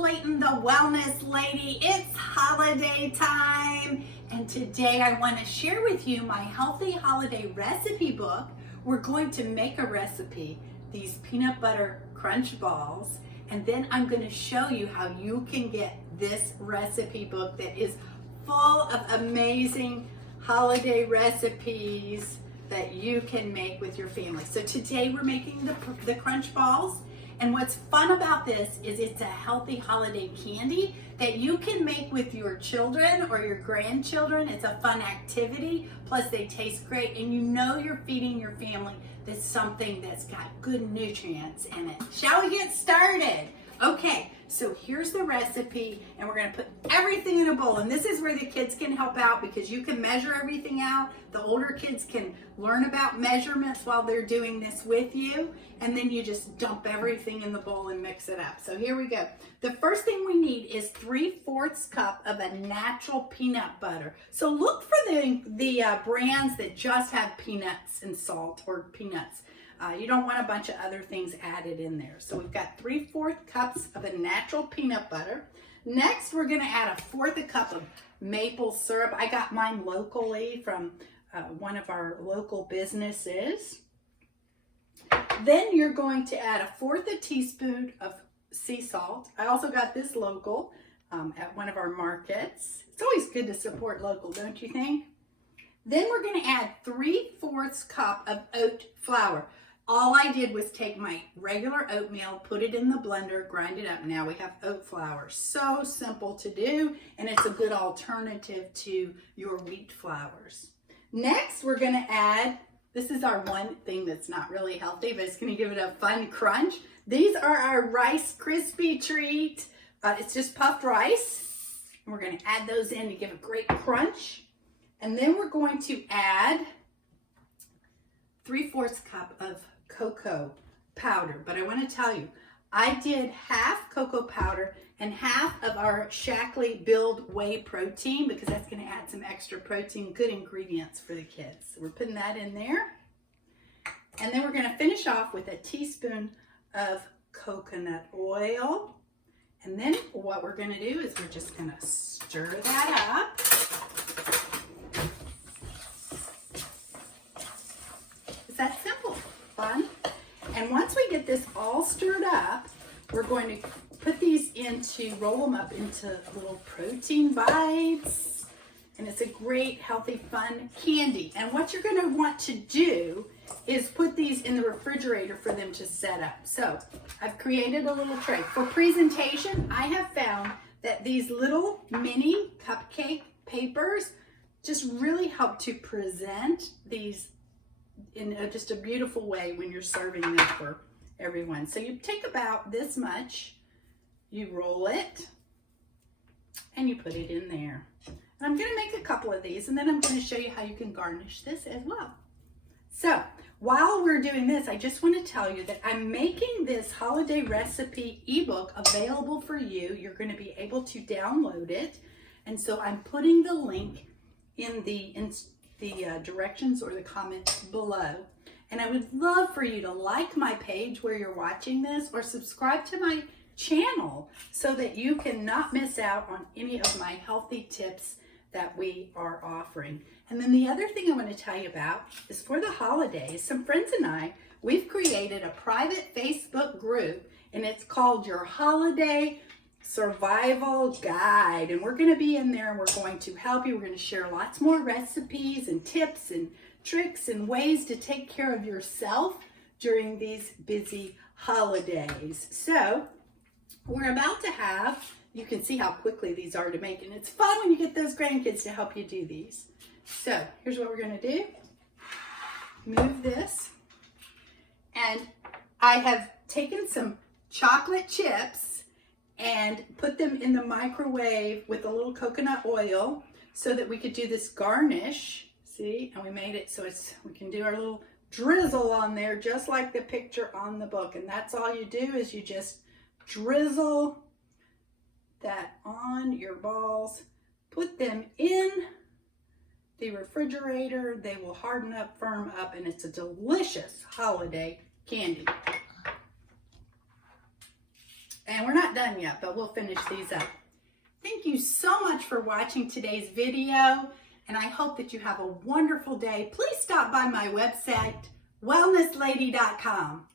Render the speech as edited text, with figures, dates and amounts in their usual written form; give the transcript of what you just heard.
Clayton, the Wellness Lady. It's holiday time, and today I want to share with you my healthy holiday recipe book. We're going to make a recipe, these peanut butter crunch balls, and then I'm going to show you how you can get this recipe book that is full of amazing holiday recipes that you can make with your family. So today we're making the crunch balls. And what's fun about this is it's a healthy holiday candy that you can make with your children or your grandchildren. It's a fun activity, plus they taste great, and you know you're feeding your family that's something that's got good nutrients in it. Shall we get started? Okay, so here's the recipe, and we're gonna put everything in a bowl, and this is where the kids can help out because you can measure everything out. The older kids can learn about measurements while they're doing this with you, and then you just dump everything in the bowl and mix it up. So here we go. The first thing we need is 3/4 cup of a natural peanut butter. So look for the brands that just have peanuts and salt or peanuts. You don't want a bunch of other things added in there. So we've got 3/4 cups of a natural peanut butter. Next, we're gonna add 1/4 cup of maple syrup. I got mine locally from one of our local businesses. Then you're going to add 1/4 teaspoon of sea salt. I also got this local at one of our markets. It's always good to support local, don't you think? Then we're gonna add 3/4 cup of oat flour. All I did was take my regular oatmeal, put it in the blender, grind it up. Now we have oat flour. So simple to do, and it's a good alternative to your wheat flours. Next, we're gonna add, this is our one thing that's not really healthy, but it's gonna give it a fun crunch. These are our Rice Krispie treat. It's just puffed rice. And we're gonna add those in to give a great crunch. And then we're going to add 3/4 cup of cocoa powder. But I want to tell you, I did half cocoa powder and half of our Shaklee Build Whey protein because that's going to add some extra protein, good ingredients for the kids. So we're putting that in there. And then we're going to finish off with a teaspoon of coconut oil. And then what we're going to do is we're just going to stir that up. That simple, fun. And once we get this all stirred up, we're going to put these roll them up into little protein bites. And it's a great, healthy, fun candy. And what you're gonna want to do is put these in the refrigerator for them to set up. So I've created a little tray. For presentation, I have found that these little mini cupcake papers just really help to present these in just a beautiful way when you're serving them for everyone. So you take about this much, you roll it, and you put it in there. And I'm gonna make a couple of these, and then I'm gonna show you how you can garnish this as well. So while we're doing this, I just wanna tell you that I'm making this holiday recipe ebook available for you. You're gonna be able to download it. And so I'm putting the link in the directions or the comments below. And I would love for you to like my page where you're watching this or subscribe to my channel so that you can not miss out on any of my healthy tips that we are offering. And then the other thing I want to tell you about is for the holidays, some friends and I, we've created a private Facebook group, and it's called Your Holiday Survival Guide, and we're going to be in there and we're going to help you. We're going to share lots more recipes and tips and tricks and ways to take care of yourself during these busy holidays. So we're about to have, you can see how quickly these are to make, and it's fun when you get those grandkids to help you do these. So here's what we're going to do. Move this, and I have taken some chocolate chips and put them in the microwave with a little coconut oil so that we could do this garnish. See, and we made it so we can do our little drizzle on there just like the picture on the book. And that's all you do is you just drizzle that on your balls, put them in the refrigerator. They will harden up, firm up, and it's a delicious holiday candy. And we're not done yet, but we'll finish these up. Thank you so much for watching today's video, and I hope that you have a wonderful day. Please stop by my website, wellnesslady.com.